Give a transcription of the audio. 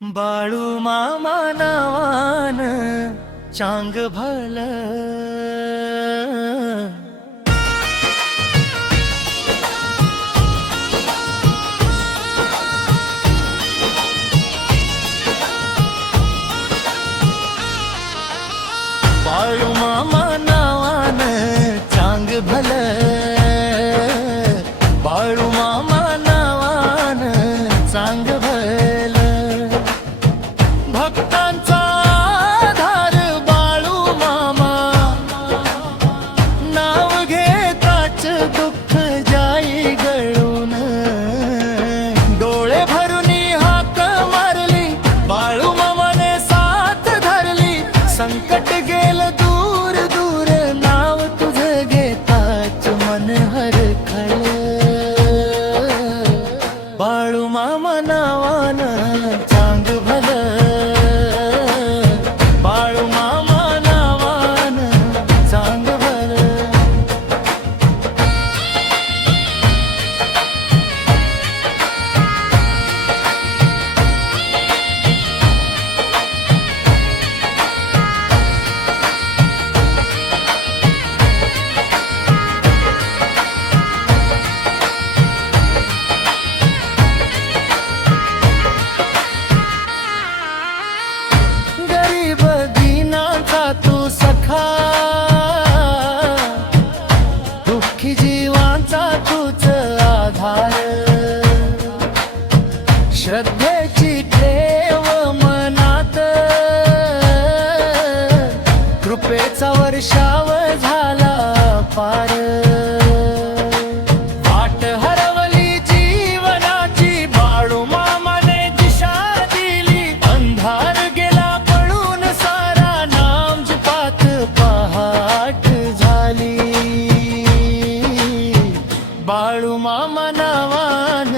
बाळू मामा नावान चांग भल, बाळू मामा नावान चांग भल, बाळू मामा नावान चांग भल, भक्तांचा आधार बाळू मामा, नाव घेताच दुःख जाई गळून, डोळे भरून हाक मारली बाळू मामाने साथ धरली, संकट गेलं दूर दूर नाव तुझं घेताच मन हरखळ, बाळू मामा नावान चांग भल, बाळू मामा नावान चांग भल. गरीब दीनाचा तू सखा, दुःखी जीवांचा तूच आधार, श्रद्धेची ठेव मनात, कृपेचा वर्षाव झाला पार, वाट हरवली जीवनाची बाळू मामाने दिशा दिली, अंधार गेला पळून सारा नाम जपात पहाट झाली, बाळू मामा नावान